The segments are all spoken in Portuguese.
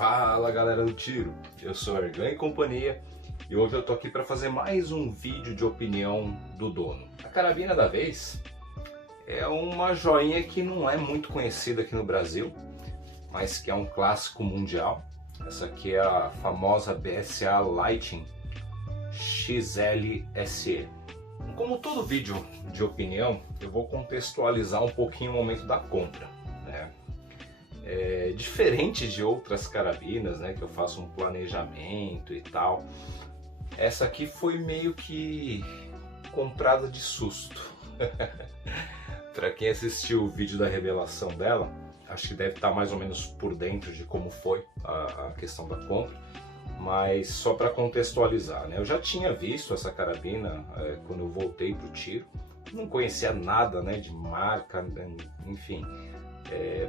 Fala galera do tiro, eu sou Ergan e companhia e hoje eu tô aqui para fazer mais um vídeo de opinião do dono. A carabina da vez é uma joinha que não é muito conhecida aqui no Brasil, mas que é um clássico mundial. Essa aqui é a famosa BSA Lighting XL-SE. Como todo vídeo de opinião, eu vou contextualizar um pouquinho o momento da compra, né? É diferente de outras carabinas, né, que eu faço um planejamento e tal. Essa aqui foi meio que comprada de susto. Para quem assistiu o vídeo da revelação dela, acho que deve estar mais ou menos por dentro de como foi a questão da compra. Mas só para contextualizar, né, eu já tinha visto essa carabina quando eu voltei para o tiro. Não conhecia nada, né, de marca, enfim.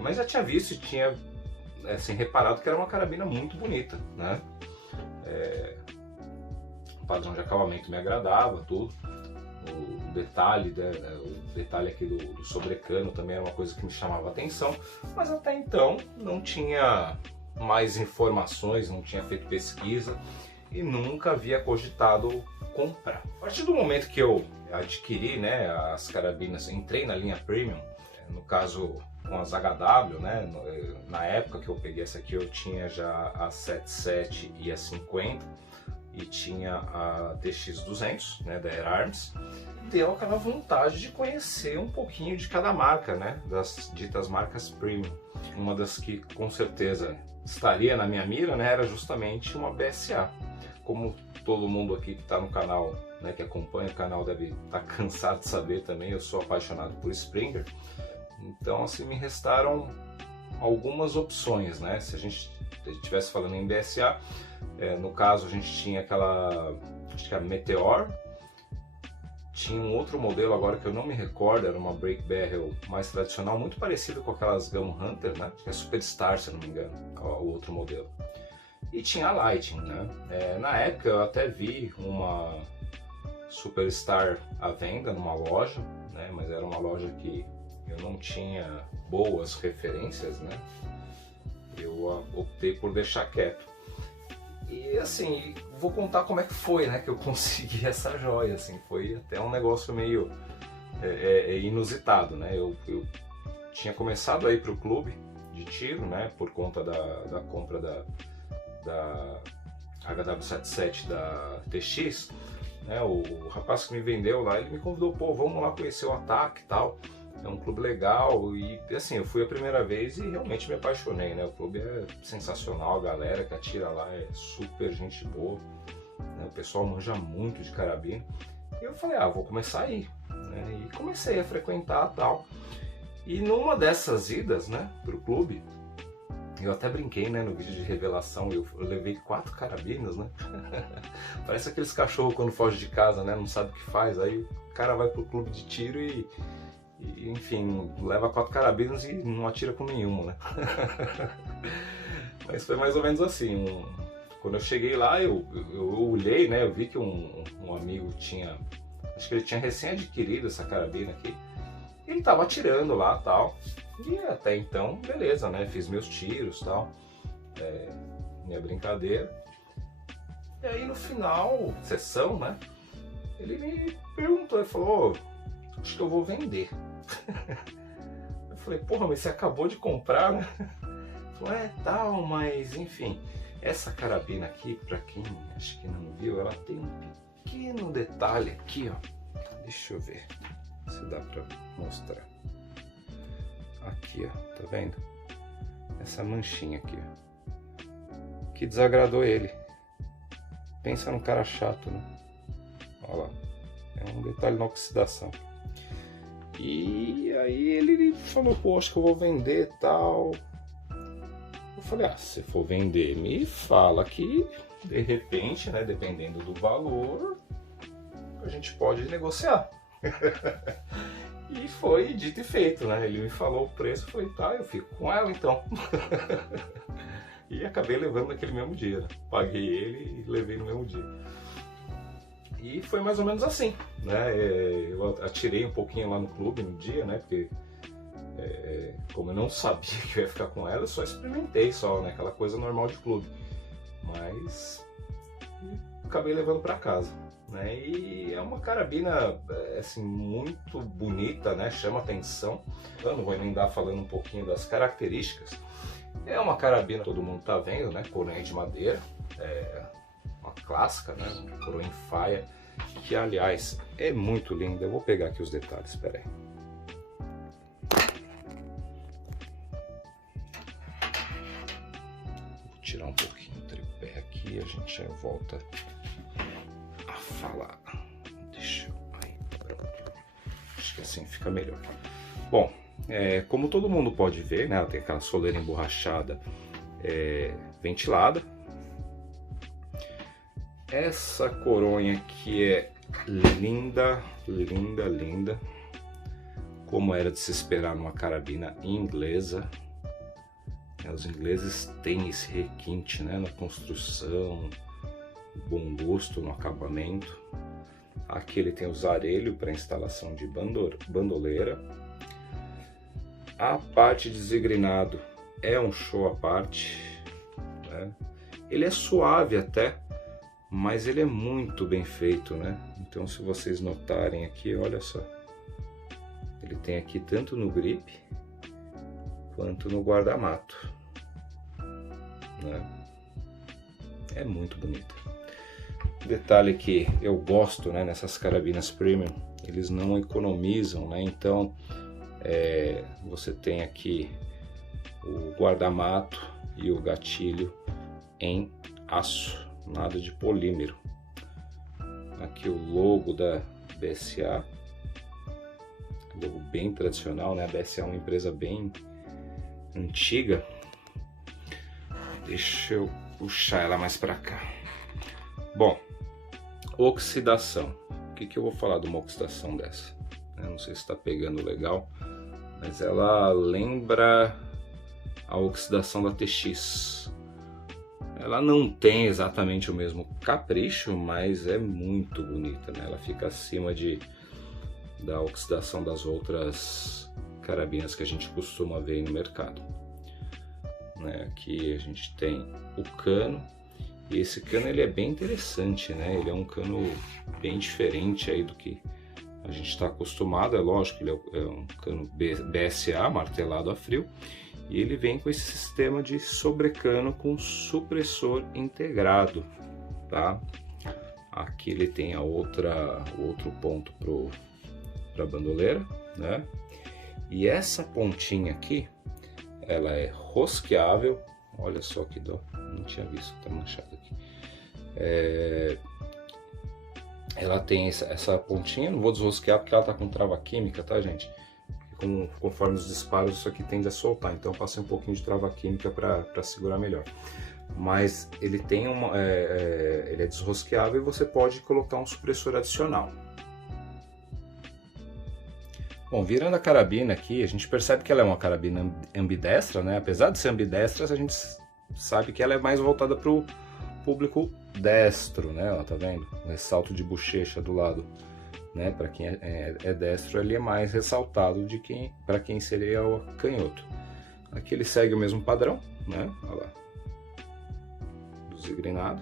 Mas já tinha visto e tinha assim, reparado que era uma carabina muito bonita, né? O padrão de acabamento me agradava, tudo. O detalhe aqui do sobrecano também era uma coisa que me chamava a atenção, mas até então não tinha mais informações, não tinha feito pesquisa e nunca havia cogitado comprar. A partir do momento que eu adquiri, né, as carabinas, entrei na linha Premium, no caso com as HW, né? Na época que eu peguei essa aqui eu tinha já a 77 e a 50 e tinha a TX200, né, da Air Arms. Deu aquela vontade de conhecer um pouquinho de cada marca, né, das ditas marcas Premium. Uma das que com certeza estaria na minha mira, né, era justamente uma BSA. Como todo mundo aqui que está no canal, né, que acompanha o canal deve estar cansado de saber também, eu sou apaixonado por Springer. Então, assim, me restaram algumas opções, né? Se a gente estivesse falando em BSA, no caso a gente tinha aquela, acho que a Meteor, tinha um outro modelo agora que eu não me recordo, era uma Break Barrel mais tradicional, muito parecido com aquelas Gun Hunter, né? Acho que é Superstar, se eu não me engano, o outro modelo. E tinha a Lighting, né? Na época eu até vi uma Superstar à venda numa loja, né? Mas era uma loja que eu não tinha boas referências, né? Eu optei por deixar quieto. E assim, vou contar como é que foi, né, que eu consegui essa joia, assim, foi até um negócio meio inusitado, né? Eu tinha começado a ir para o clube de tiro, né, por conta da compra da HW77 da TX, né? O rapaz que me vendeu lá, ele me convidou, pô, vamos lá conhecer o Ataque e tal. É um clube legal e assim, eu fui a primeira vez e realmente me apaixonei, né? O clube é sensacional, a galera que atira lá é super gente boa, né? O pessoal manja muito de carabina. E eu falei, vou começar a ir, né? E comecei a frequentar tal. E numa dessas idas, né, pro clube, eu até brinquei, né, no vídeo de revelação, eu levei 4 carabinas, né? Parece aqueles cachorros quando fogem de casa, né? Não sabe o que faz, aí o cara vai pro clube de tiro e enfim, leva 4 carabinas e não atira com nenhuma, né? Mas foi mais ou menos assim. Quando eu cheguei lá, eu olhei, né? Eu vi que um amigo tinha, acho que ele tinha recém adquirido essa carabina aqui. E ele tava atirando lá e tal. E até então, beleza, né? Fiz meus tiros e tal. Minha brincadeira. E aí no final, sessão, né? Ele me perguntou, ele falou, acho que eu vou vender. Eu falei, porra, mas você acabou de comprar, né? Ele falou, tal, mas enfim, essa carabina aqui, pra quem acho que não viu, ela tem um pequeno detalhe aqui, ó. Deixa eu ver se dá pra mostrar. Aqui, ó, tá vendo? Essa manchinha aqui, ó, que desagradou ele. Pensa num cara chato, né? Olha lá, é um detalhe na oxidação. E aí ele falou, pô, acho que eu vou vender e tal. Eu falei, se for vender, me fala que de repente, né, dependendo do valor, a gente pode negociar. E foi dito e feito, né? Ele me falou o preço, eu falei, tá, eu fico com ela então. E acabei levando naquele mesmo dia, né? Paguei ele e levei no mesmo dia. E foi mais ou menos assim, né? Eu atirei um pouquinho lá no clube no dia, né? Porque Como eu não sabia que eu ia ficar com ela, eu só experimentei só, né? Aquela coisa normal de clube. Mas acabei levando para casa, né? E é uma carabina assim muito bonita, né? Chama atenção. Eu não vou emendar falando um pouquinho das características. É uma carabina, todo mundo tá vendo, né? Coroinha de madeira, uma clássica, né? Coroinha em faia, que aliás é muito linda. Eu vou pegar aqui os detalhes, espera aí. Vou tirar um pouquinho o tripé aqui e a gente já volta a falar. Deixa eu... Aí, pronto. Acho que assim fica melhor. Bom, como todo mundo pode ver, né? Ela tem aquela soleira emborrachada ventilada. Essa coronha aqui é linda, linda, linda, como era de se esperar numa carabina inglesa. Os ingleses têm esse requinte, né, na construção, bom gosto no acabamento. Aqui ele tem o zarelho para instalação de bandoleira. A parte de desigrinado é um show à parte, né? Ele é suave até, mas ele é muito bem feito, né? Então, se vocês notarem aqui, olha só, ele tem aqui tanto no grip quanto no guarda-mato, né? É muito bonito. Detalhe que eu gosto, né, nessas carabinas premium, eles não economizam, né? Então você tem aqui o guarda-mato e o gatilho em aço, nada de polímero. Aqui o logo da BSA, logo bem tradicional, né? A BSA é uma empresa bem antiga. Deixa eu puxar ela mais para cá. Bom, oxidação. O que eu vou falar de uma oxidação dessa? Eu não sei se está pegando legal, mas ela lembra a oxidação da TX. Ela não tem exatamente o mesmo capricho, mas é muito bonita, né? Ela fica acima da oxidação das outras carabinas que a gente costuma ver aí no mercado, né? Aqui a gente tem o cano, e esse cano ele é bem interessante, né? Ele é um cano bem diferente aí do que a gente está acostumado. É lógico, ele é um cano BSA, martelado a frio. E ele vem com esse sistema de sobrecano com supressor integrado, tá? Aqui ele tem o outro ponto para a bandoleira, né? E essa pontinha aqui, ela é rosqueável. Olha só que dó, não tinha visto, tá manchado aqui. Ela tem essa pontinha, não vou desrosquear porque ela tá com trava química, tá, gente? Conforme os disparos, isso aqui tende a soltar, então eu passei um pouquinho de trava química para segurar melhor. Mas ele tem ele é desrosqueável e você pode colocar um supressor adicional. Bom, virando a carabina aqui, a gente percebe que ela é uma carabina ambidestra, né? Apesar de ser ambidestra, a gente sabe que ela é mais voltada para o público destro, né? Ó, tá vendo? O ressalto de bochecha do lado, né? Para quem é destro, ele é mais ressaltado para quem seria o canhoto. Aqui ele segue o mesmo padrão, né? Olha lá, do zigrinado.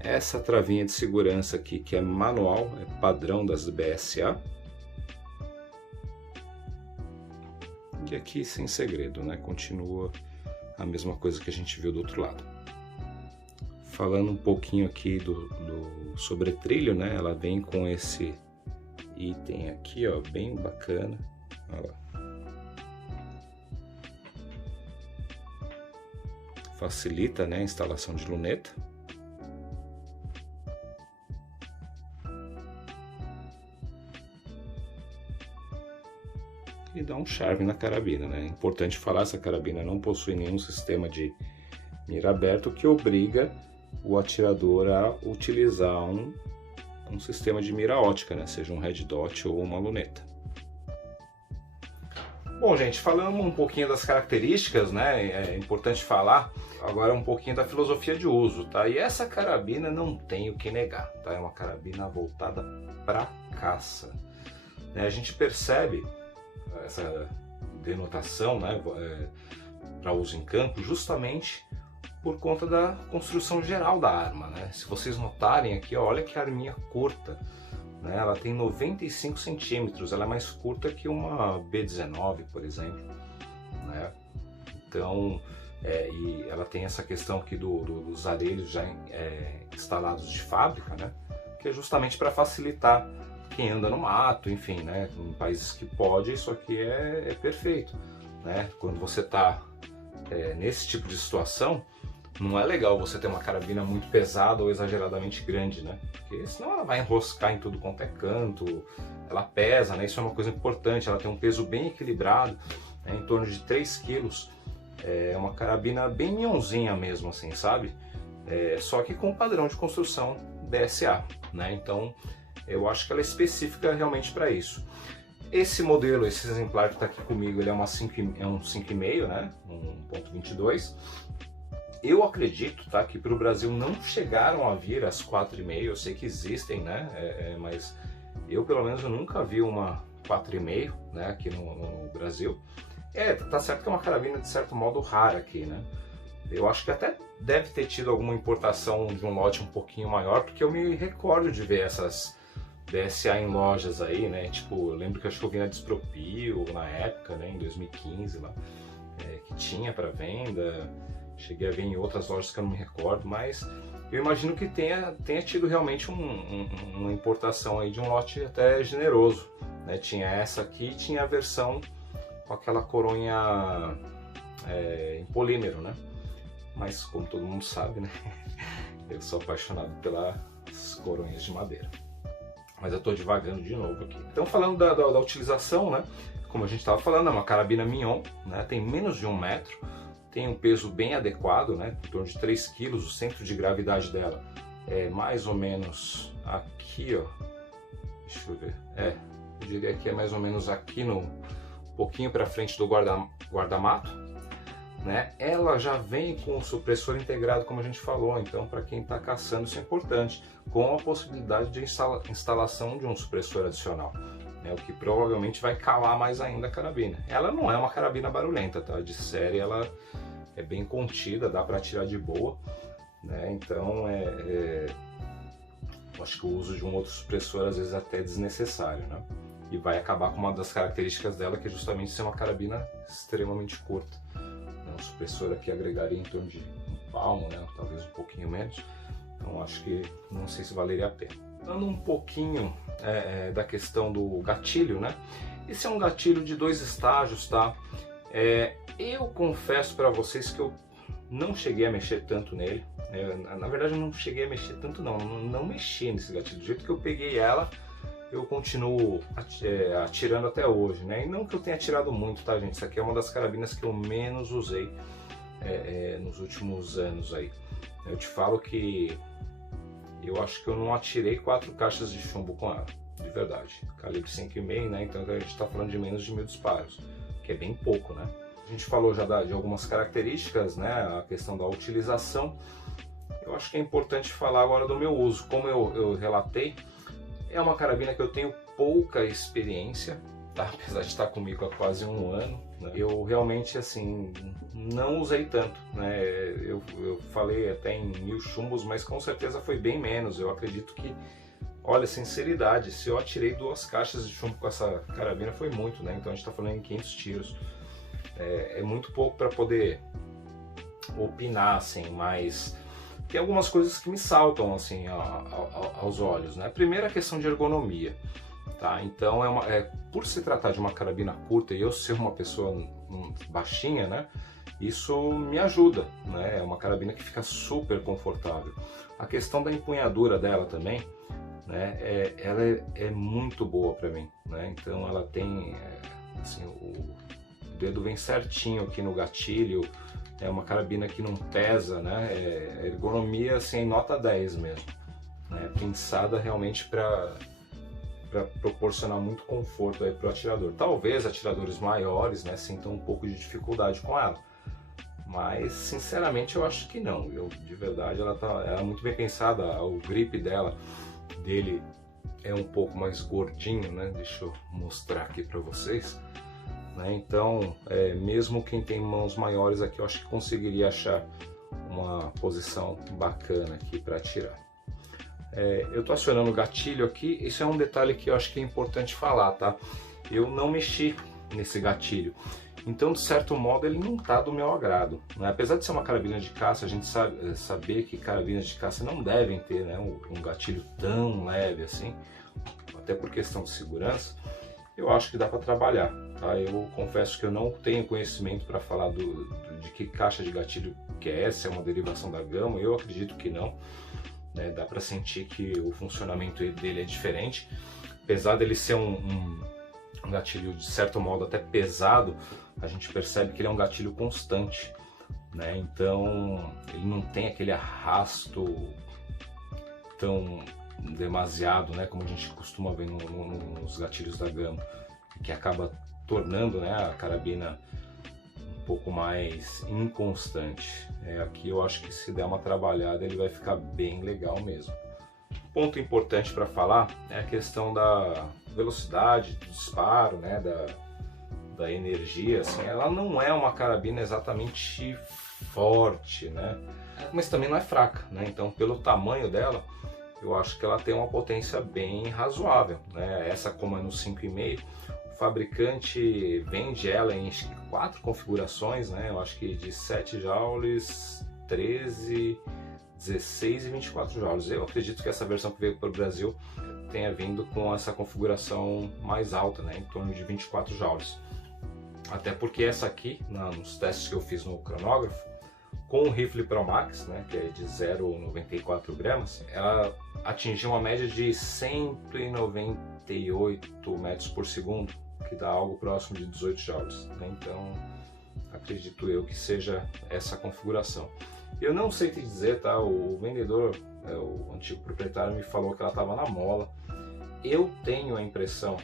Essa travinha de segurança aqui, que é manual, é padrão das BSA. E aqui sem segredo, né? Continua a mesma coisa que a gente viu do outro lado. Falando um pouquinho aqui do sobretrilho, né? Ela vem com esse item aqui, ó, bem bacana. Olha lá. Facilita, né, a instalação de luneta. E dá um charme na carabina, né? É importante falar, essa carabina não possui nenhum sistema de mira aberto que obriga o atirador a utilizar um sistema de mira ótica, né? Seja um red dot ou uma luneta. Bom, gente, falando um pouquinho das características, né? É importante falar agora um pouquinho da filosofia de uso, tá? E essa carabina não tem o que negar, tá? É uma carabina voltada para caça, né? A gente percebe essa denotação, né, para uso em campo, justamente por conta da construção geral da arma, né? Se vocês notarem aqui, ó, olha que arminha curta, né? Ela tem 95 centímetros, ela é mais curta que uma B19, por exemplo, né? Então, e ela tem essa questão aqui dos arelhos já instalados de fábrica, né? Que é justamente para facilitar quem anda no mato, enfim, né? Em países que pode, isso aqui é perfeito, né? Quando você está nesse tipo de situação, não é legal você ter uma carabina muito pesada ou exageradamente grande, né? Porque senão ela vai enroscar em tudo quanto é canto, ela pesa, né? Isso é uma coisa importante, ela tem um peso bem equilibrado, né? Em torno de 3 quilos. É uma carabina bem mionzinha mesmo, assim, sabe? Só que com padrão de construção DSA, né? Então, eu acho que ela é específica realmente para isso. Esse modelo, esse exemplar que está aqui comigo, ele é um 5,5, né? 1.22. Eu acredito, tá, que para o Brasil não chegaram a vir as 4,5, eu sei que existem, né, mas eu pelo menos eu nunca vi uma 4,5, né, aqui no Brasil. Tá certo que é uma carabina de certo modo rara aqui, né. Eu acho que até deve ter tido alguma importação de um lote um pouquinho maior, porque eu me recordo de ver essas DSA em lojas aí, né, tipo, eu lembro que acho que eu vi na Despropio na época, né, em 2015 lá, que tinha para venda. Cheguei a ver em outras lojas que eu não me recordo, mas eu imagino que tenha tido realmente uma importação aí de um lote até generoso, né? Tinha essa aqui e tinha a versão com aquela coronha em polímero, né? Mas como todo mundo sabe, né? Eu sou apaixonado pelas coronhas de madeira. Mas eu estou divagando de novo aqui. Então, falando da utilização, né? Como a gente estava falando, é uma carabina Mignon, né? Tem menos de 1 metro. Tem um peso bem adequado, né? Em torno de 3 kg, o centro de gravidade dela é mais ou menos aqui, ó. Deixa eu ver. Eu diria que é mais ou menos aqui um pouquinho para frente do guarda-mato, né? Ela já vem com o supressor integrado, como a gente falou, então para quem está caçando isso é importante, com a possibilidade de instalação de um supressor adicional, né? O que provavelmente vai calar mais ainda a carabina. Ela não é uma carabina barulhenta, tá? De série ela é bem contida, dá para atirar de boa, né? Então acho que o uso de um outro supressor às vezes é até desnecessário, né? E vai acabar com uma das características dela, que é justamente ser uma carabina extremamente curta. O supressor aqui agregaria em torno de 1 palmo, né? Talvez um pouquinho menos. Então acho que não sei se valeria a pena. Falando um pouquinho da questão do gatilho, né? Esse é um gatilho de 2 estágios, tá? Eu confesso para vocês que eu não cheguei a mexer tanto nele. Na verdade eu não cheguei a mexer tanto não mexi nesse gatilho. Do jeito que eu peguei ela, eu continuo atirando até hoje, né? E não que eu tenha atirado muito, tá, gente? Isso aqui é uma das carabinas que eu menos usei nos últimos anos aí. Eu te falo que eu acho que eu não atirei 4 caixas de chumbo com ela, de verdade. Calibre 5,5, né? Então a gente está falando de menos de 1000 disparos, que é bem pouco, né? A gente falou já de algumas características, né? A questão da utilização. Eu acho que é importante falar agora do meu uso. Como eu relatei, é uma carabina que eu tenho pouca experiência, tá? Apesar de estar comigo há quase 1 ano, né? Eu realmente, assim, não usei tanto, né? Eu falei até em 1000 chumbos, mas com certeza foi bem menos. Eu acredito que, olha, sinceridade, se eu atirei 2 caixas de chumbo com essa carabina foi muito, né? Então a gente está falando em 500 tiros. É muito pouco para poder opinar, assim, mas tem algumas coisas que me saltam assim aos olhos, né? Primeiro, a questão de ergonomia, tá? Então por se tratar de uma carabina curta e eu ser uma pessoa baixinha, né? Isso me ajuda, né? É uma carabina que fica super confortável. A questão da empunhadura dela também, né? Ela é muito boa para mim, né? Então ela tem assim, o dedo vem certinho aqui no gatilho. É uma carabina que não pesa, né? Ergonomia assim, nota 10 mesmo, né? Pensada realmente para proporcionar muito conforto para o atirador. Talvez atiradores maiores, né, sintam um pouco de dificuldade com ela, mas sinceramente eu acho que não. De verdade ela é muito bem pensada. O grip dele é um pouco mais gordinho, né? Deixa eu mostrar aqui para vocês. né? Então, mesmo quem tem mãos maiores aqui, eu acho que conseguiria achar uma posição bacana aqui para atirar. Eu estou acionando o gatilho aqui, isso é um detalhe que eu acho que é importante falar, tá? Eu não mexi nesse gatilho, então de certo modo ele não está do meu agrado, né? Apesar de ser uma carabina de caça, a gente saber que carabinas de caça não devem ter, né, um gatilho tão leve assim, até por questão de segurança. Eu acho que dá para trabalhar, tá? Eu confesso que eu não tenho conhecimento para falar de que caixa de gatilho que é essa, é uma derivação da Gamma, eu acredito que não, né? Dá para sentir que o funcionamento dele é diferente, apesar dele ser um gatilho de certo modo até pesado, a gente percebe que ele é um gatilho constante, né? Então ele não tem aquele arrasto tão demasiado, né, como a gente costuma ver nos gatilhos da Gamma, que acaba tornando, né, a carabina um pouco mais inconstante. Aqui eu acho que se der uma trabalhada ele vai ficar bem legal mesmo. Ponto importante para falar é a questão da velocidade do disparo, né, da energia. Assim, ela não é uma carabina exatamente forte, né, mas também não é fraca, né? Então pelo tamanho dela eu acho que ela tem uma potência bem razoável, né? Essa, como é no 5,5, o fabricante vende ela em 4 configurações, né? Eu acho que de 7 joules, 13, 16 e 24 joules. Eu acredito que essa versão que veio para o Brasil tenha vindo com essa configuração mais alta, né? Em torno de 24 joules. Até porque essa aqui, nos testes que eu fiz no cronógrafo, com o rifle Pro Max, né, que é de 0,94 gramas, ela atingiu uma média de 198 metros por segundo, que dá algo próximo de 18 joules, né? Então acredito eu que seja essa configuração. Eu não sei te dizer, tá? O vendedor, o antigo proprietário, me falou que ela estava na mola. Eu tenho a impressão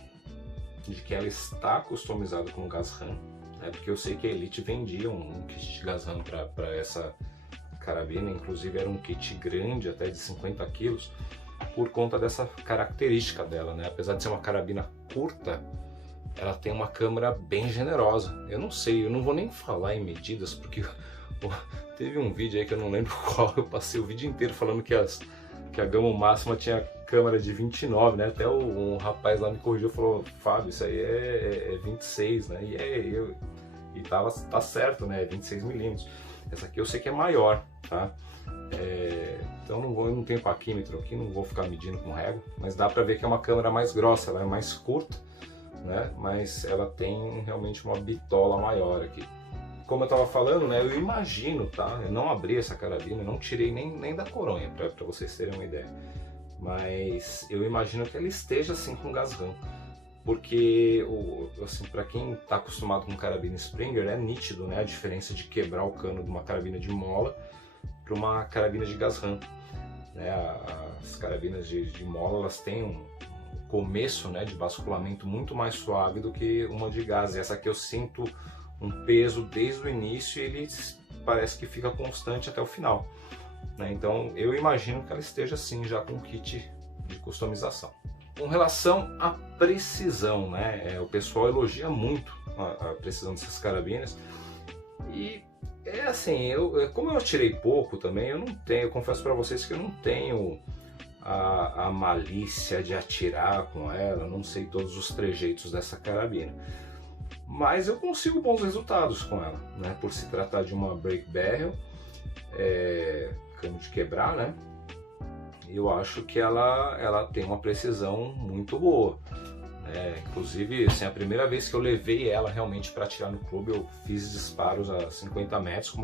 de que ela está customizada com gás RAM, porque eu sei que a Elite vendia um kit de gás RAM para essa carabina, inclusive era um kit grande, até de 50 quilos, por conta dessa característica dela, né? Apesar de ser uma carabina curta, ela tem uma câmara bem generosa. Eu não sei, eu não vou nem falar em medidas, porque teve um vídeo aí que eu não lembro qual, eu passei o vídeo inteiro falando que a Gamma máxima tinha câmera de 29, né? Até um rapaz lá me corrigiu e falou: Fábio, isso aí é 26, né? E tá certo, né? 26mm. Essa aqui eu sei que é maior, tá? Então eu não tenho paquímetro aqui, não vou ficar medindo com régua, mas dá pra ver que é uma câmera mais grossa, ela é mais curta, né? Mas ela tem realmente uma bitola maior aqui. Como eu estava falando, né? Eu imagino, tá? Eu não abri essa carabina, não tirei nem da coronha, para vocês terem uma ideia. Mas eu imagino que ela esteja assim com gás RAM, porque assim, para quem está acostumado com carabina Springer, é nítido, né, a diferença de quebrar o cano de uma carabina de mola para uma carabina de gás RAM, né? As carabinas de mola, elas têm um começo, né, de basculamento muito mais suave do que uma de gás. E essa aqui eu sinto um peso desde o início e ele parece que fica constante até o final, né? Então eu imagino que ela esteja assim já com kit de customização. Com relação à precisão, né? O pessoal elogia muito a precisão dessas carabinas e assim, como eu atirei pouco também, eu confesso para vocês que eu não tenho a malícia de atirar com ela, não sei todos os trejeitos dessa carabina. Mas eu consigo bons resultados com ela, né? Por se tratar de uma break barrel, cano de quebrar, né? Eu acho que ela tem uma precisão muito boa, né? Inclusive, assim, a primeira vez que eu levei ela realmente para atirar no clube, eu fiz disparos a 50 metros,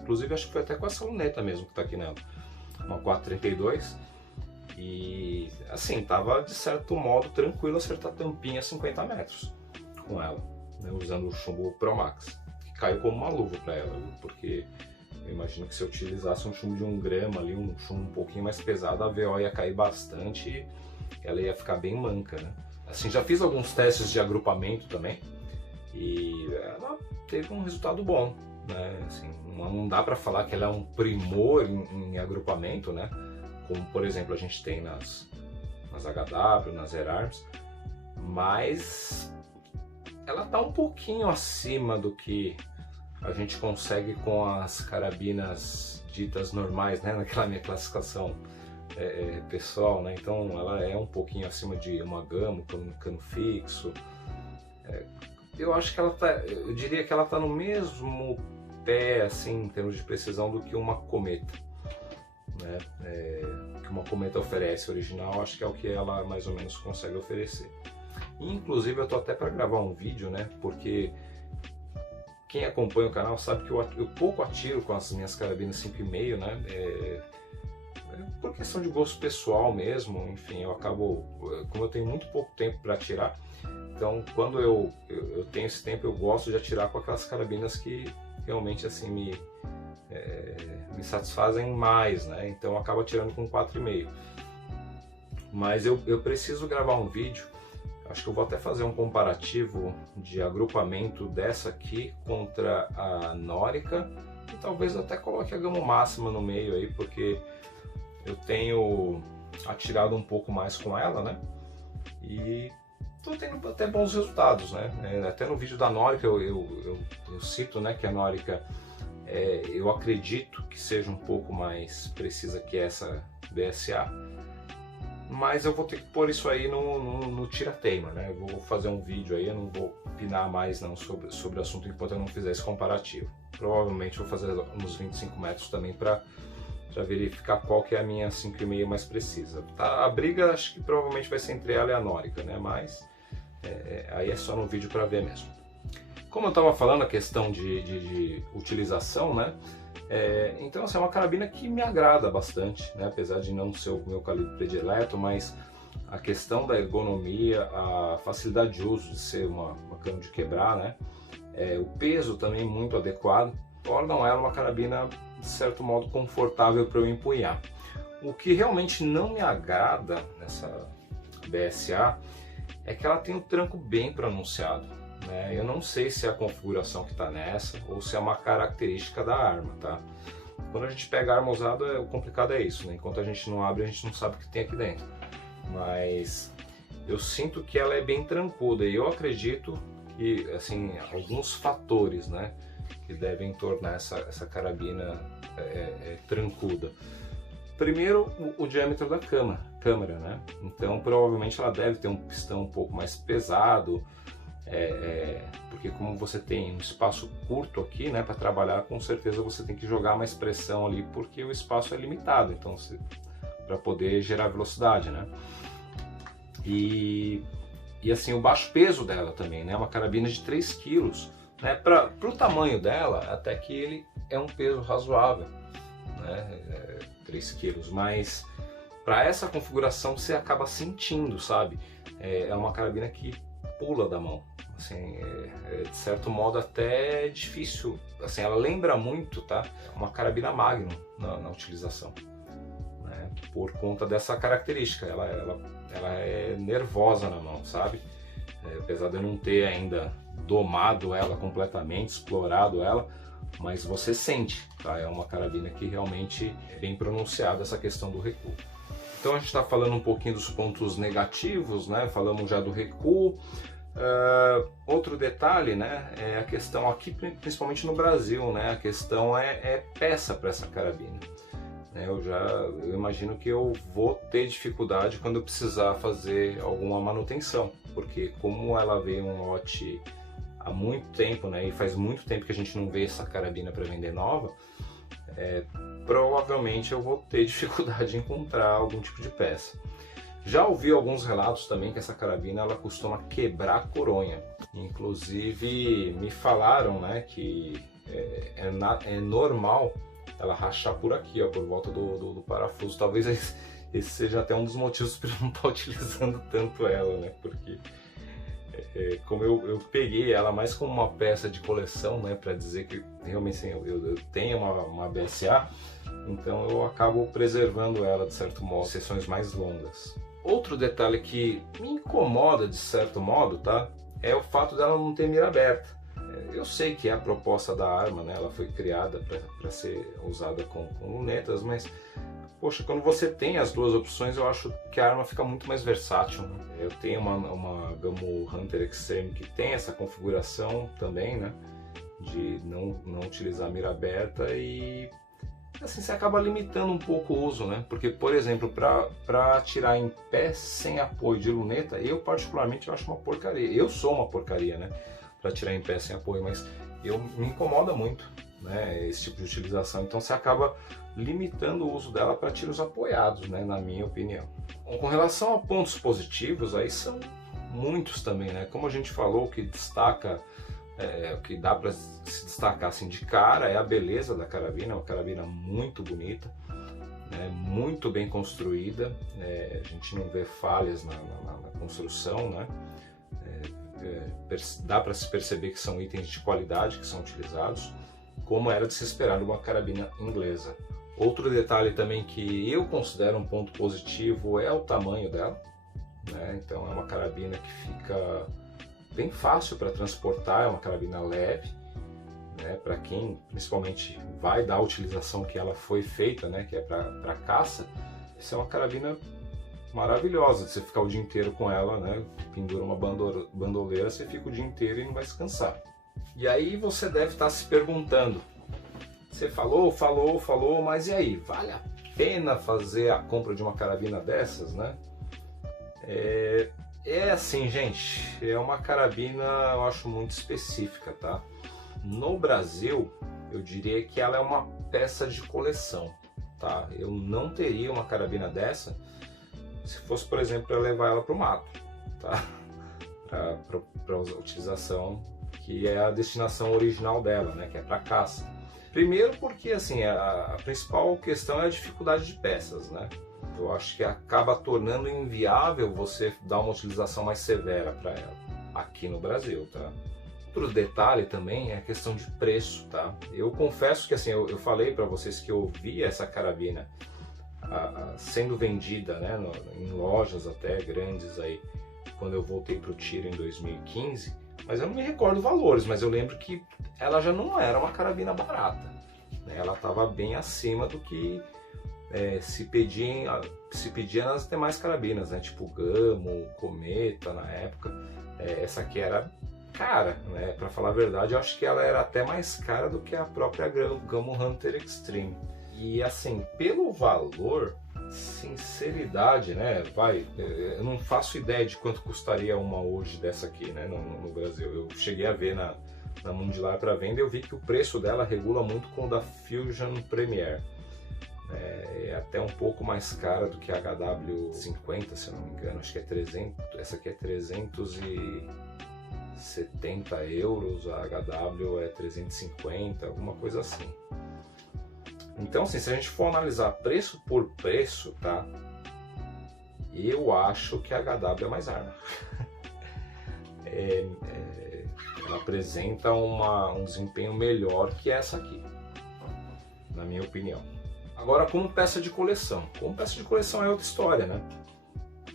inclusive acho que foi até com essa luneta mesmo que está aqui nela, uma 432, e assim, tava de certo modo tranquilo acertar tampinha a 50 metros com ela, né, usando o chumbo Pro Max, que caiu como uma luva para ela, viu? Porque eu imagino que se eu utilizasse um chumbo de 1 grama ali, um chumbo um pouquinho mais pesado, a VO ia cair bastante e ela ia ficar bem manca, né? Assim, já fiz alguns testes de agrupamento também e ela teve um resultado bom, né? Assim, não dá para falar que ela é um primor em agrupamento, né? Como por exemplo a gente tem nas HW, nas Air Arms, mas ela está um pouquinho acima do que a gente consegue com as carabinas ditas normais, né? Naquela minha classificação pessoal, né? Então ela é um pouquinho acima de uma Gamo, cano fixo. Eu acho que ela tá, eu diria que ela está no mesmo pé, assim, em termos de precisão, do que uma Cometa, né? Que uma Cometa oferece original, acho que é o que ela mais ou menos consegue oferecer. Inclusive eu tô até para gravar um vídeo, né? Porque quem acompanha o canal sabe que eu pouco atiro com as minhas carabinas 5,5, né? Por questão de gosto pessoal mesmo, enfim, eu acabo, como eu tenho muito pouco tempo para atirar, então quando eu tenho esse tempo, eu gosto de atirar com aquelas carabinas que realmente assim me satisfazem mais, né? Então eu acabo atirando com 4,5. Mas eu preciso gravar um vídeo, acho que eu vou até fazer um comparativo de agrupamento dessa aqui contra a Norica, e talvez até coloque a Gamo máxima no meio aí, porque eu tenho atirado um pouco mais com ela, né? E tô tendo até bons resultados, né? Até no vídeo da Norica eu cito, né, que a Norica eu acredito que seja um pouco mais precisa que essa BSA, mas eu vou ter que pôr isso aí no tira-teima, né? Eu vou fazer um vídeo aí, eu não vou opinar mais não sobre o assunto enquanto eu não fizer esse comparativo. Provavelmente vou fazer uns 25 metros também para verificar qual que é a minha 5,5 mais precisa. Tá, a briga acho que provavelmente vai ser entre ela e a Norica, né? Mas aí é só no vídeo para ver mesmo. Como eu estava falando, a questão de utilização, né? Então assim, é uma carabina que me agrada bastante, né? Apesar de não ser o meu calibre predileto, mas a questão da ergonomia, a facilidade de uso de ser uma cano de quebrar, né? O peso também muito adequado, tornam ela uma carabina de certo modo confortável para eu empunhar. O que realmente não me agrada nessa BSA é que ela tem um tranco bem pronunciado, né? Eu não sei se é a configuração que está nessa ou se é uma característica da arma, tá? Quando a gente pega a arma usada, o complicado é isso, né? Enquanto a gente não abre, a gente não sabe o que tem aqui dentro. Mas eu sinto que ela é bem trancuda e eu acredito que, assim, alguns fatores, né, que devem tornar essa carabina trancuda. Primeiro, o diâmetro da câmara, né? Então provavelmente ela deve ter um pistão um pouco mais pesado, porque como você tem um espaço curto aqui, né, para trabalhar, com certeza você tem que jogar mais pressão ali, porque o espaço é limitado, então para poder gerar velocidade, né? E assim, o baixo peso dela também, né? Uma carabina de 3 kg, né? Para o tamanho dela, até que ele é um peso razoável, né? 3 kg, mas para essa configuração você acaba sentindo, sabe? É uma carabina que pula da mão, assim, de certo modo até difícil, assim, ela lembra muito, tá? Uma carabina Magnum na utilização, né? Por conta dessa característica, ela é nervosa na mão, sabe? Apesar de eu não ter ainda domado ela completamente, explorado ela, mas você sente, tá? É uma carabina que realmente é bem pronunciada essa questão do recuo. Então a gente está falando um pouquinho dos pontos negativos, né? Falamos já do recuo. Outro detalhe, né, é a questão aqui, principalmente no Brasil, né? A questão é peça para essa carabina. Eu imagino que eu vou ter dificuldade quando eu precisar fazer alguma manutenção, porque como ela veio um lote há muito tempo, né, e faz muito tempo que a gente não vê essa carabina para vender nova, provavelmente eu vou ter dificuldade em encontrar algum tipo de peça. Já ouvi alguns relatos também que essa carabina ela costuma quebrar a coronha. Inclusive me falaram, né, que é normal ela rachar por aqui, ó, por volta do parafuso. Talvez esse seja até um dos motivos para eu não estar utilizando tanto ela, né? Porque como eu peguei ela mais como uma peça de coleção, né, para dizer que realmente assim, eu tenho uma BSA, então eu acabo preservando ela de certo modo, sessões mais longas. Outro detalhe que me incomoda de certo modo, tá? É o fato dela não ter mira aberta. Eu sei que é a proposta da arma, né? Ela foi criada para ser usada com lunetas, mas poxa, quando você tem as duas opções, eu acho que a arma fica muito mais versátil, né? Eu tenho uma Gamo Hunter Extreme que tem essa configuração também, né? De não utilizar a mira aberta e assim você acaba limitando um pouco o uso, né? Porque, por exemplo, para atirar em pé sem apoio de luneta, eu particularmente acho uma porcaria. Eu sou uma porcaria, né? Para atirar em pé sem apoio, mas me incomoda muito, né? Esse tipo de utilização. Então você acaba limitando o uso dela para tiros apoiados, né? Na minha opinião. Bom, com relação a pontos positivos, aí são muitos também, né? Como a gente falou, o que destaca o que dá para se destacar assim de cara é a beleza da carabina, uma carabina muito bonita, né, muito bem construída, a gente não vê falhas na construção, né, dá para se perceber que são itens de qualidade que são utilizados, como era de se esperar de uma carabina inglesa. Outro detalhe também que eu considero um ponto positivo é o tamanho dela, né, então é uma carabina que fica bem fácil para transportar, é uma carabina leve, né, para quem principalmente vai dar a utilização que ela foi feita, né, que é para caça. Essa é uma carabina maravilhosa de você ficar o dia inteiro com ela, né, pendura uma bandoleira, você fica o dia inteiro e não vai se cansar. E aí você deve estar se perguntando, você falou, mas e aí, vale a pena fazer a compra de uma carabina dessas, né? É assim, gente, é uma carabina, eu acho, muito específica, tá? No Brasil, eu diria que ela é uma peça de coleção, tá? Eu não teria uma carabina dessa se fosse, por exemplo, para levar ela para o mato, tá? Para utilização, que é a destinação original dela, né? Que é para caça. Primeiro porque, assim, a principal questão é a dificuldade de peças, né? Eu acho que acaba tornando inviável você dar uma utilização mais severa para ela, aqui no Brasil, tá? Outro detalhe também é a questão de preço, tá? Eu confesso que, assim, eu falei para vocês que eu vi essa carabina sendo vendida, né, em lojas até grandes aí, quando eu voltei para o tiro em 2015, mas eu não me recordo valores, mas eu lembro que ela já não era uma carabina barata, né? Ela estava bem acima do que se pedia nas demais carabinas, né? Tipo Gamo, Cometa na época. Essa aqui era cara, né? Para falar a verdade, eu acho que ela era até mais cara do que a própria Gamo Hunter Extreme. E assim, pelo valor, sinceridade, né? Eu não faço ideia de quanto custaria uma hoje dessa aqui, né? No Brasil. Eu cheguei a ver na Mundilar para venda e eu vi que o preço dela regula muito com o da Fusion Premier. É até um pouco mais cara do que a HW50, se eu não me engano, acho que é 300, essa aqui é 370 euros, a HW é 350, alguma coisa assim. Então, assim, se a gente for analisar preço por preço, tá? Eu acho que a HW é mais arma. Ela apresenta um desempenho melhor que essa aqui, na minha opinião. Agora, como peça de coleção. Como peça de coleção é outra história, né?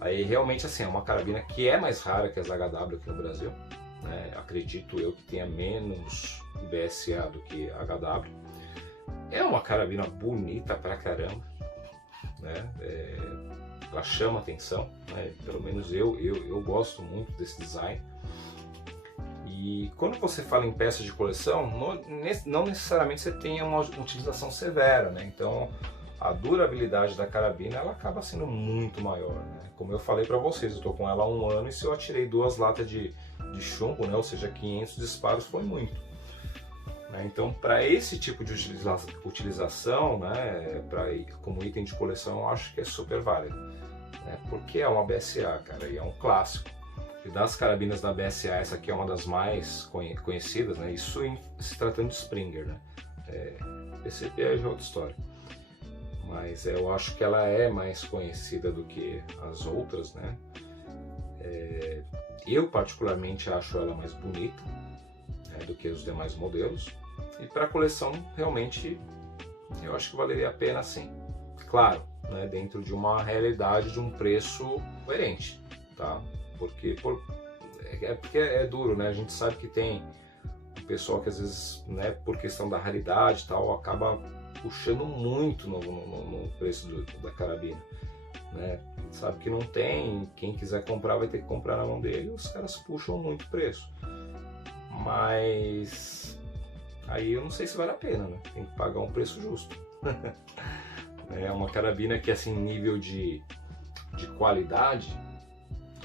Aí realmente assim, é uma carabina que é mais rara que as HW aqui no Brasil, né? Acredito eu que tenha menos BSA do que a HW. É uma carabina bonita pra caramba, né? Ela chama atenção, né? Pelo menos eu gosto muito desse design. E quando você fala em peças de coleção, não necessariamente você tenha uma utilização severa, né? Então a durabilidade da carabina ela acaba sendo muito maior, né? Como eu falei para vocês, eu estou com ela há 1 ano e se eu atirei 2 latas de chumbo, né? Ou seja, 500 disparos foi muito, né? Então para esse tipo de utilização, né? Como item de coleção, eu acho que é super válido, né? Porque é uma BSA, cara, e é um clássico. E das carabinas da BSA, essa aqui é uma das mais conhecidas, né? Isso se tratando de Springer, né? PCP é outra história. Mas eu acho que ela é mais conhecida do que as outras, né? Eu particularmente acho ela mais bonita, né, do que os demais modelos. E para coleção, realmente, eu acho que valeria a pena sim. Claro, né, dentro de uma realidade de um preço coerente, tá? Porque é duro, né? A gente sabe que tem um pessoal que às vezes, né, por questão da raridade e tal, acaba puxando muito no preço da carabina, né? Sabe que não tem, quem quiser comprar vai ter que comprar na mão dele, os caras puxam muito o preço. Mas aí eu não sei se vale a pena, né? Tem que pagar um preço justo. É uma carabina que, assim, nível de qualidade,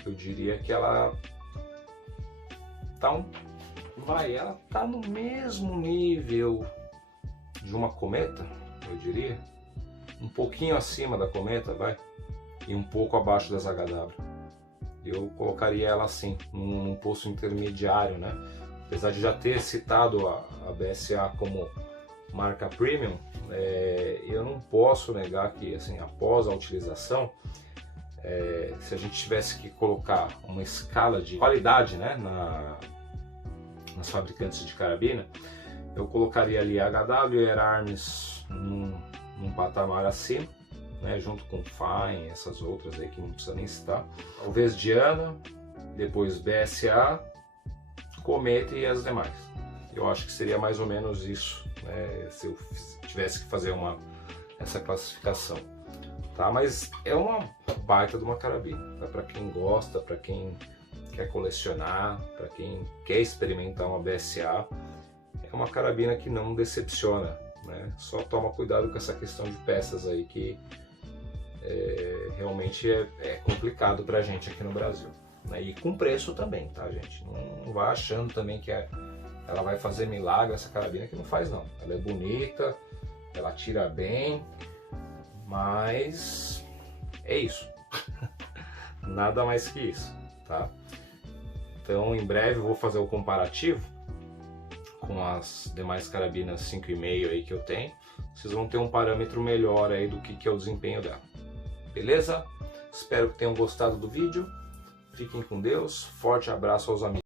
eu diria que ela ela tá no mesmo nível de uma Cometa, eu diria, um pouquinho acima da Cometa, vai, e um pouco abaixo das HW. Eu colocaria ela assim, num posto intermediário, né? Apesar de já ter citado a BSA como marca premium, eu não posso negar que, assim, após a utilização, se a gente tivesse que colocar uma escala de qualidade, né, nas fabricantes de carabina, eu colocaria ali a HW e a Arms num patamar acima, né, junto com Fine, essas outras aí que não precisa nem citar. Talvez Diana, depois BSA, Cometa e as demais. Eu acho que seria mais ou menos isso, né, se eu tivesse que fazer essa classificação. Tá? Mas é uma baita de uma carabina, tá? Para quem gosta, para quem quer colecionar, para quem quer experimentar uma BSA, é uma carabina que não decepciona, né? Só toma cuidado com essa questão de peças aí que realmente é complicado pra gente aqui no Brasil, né? E com preço também, tá, gente? Não vá achando também que ela vai fazer milagre, essa carabina, que não faz não. Ela é bonita, ela atira bem, mas é isso. Nada mais que isso, tá? Então, em breve eu vou fazer o comparativo com as demais carabinas 5,5 aí que eu tenho. Vocês vão ter um parâmetro melhor aí do que é o desempenho dela. Beleza? Espero que tenham gostado do vídeo. Fiquem com Deus. Forte abraço aos amigos.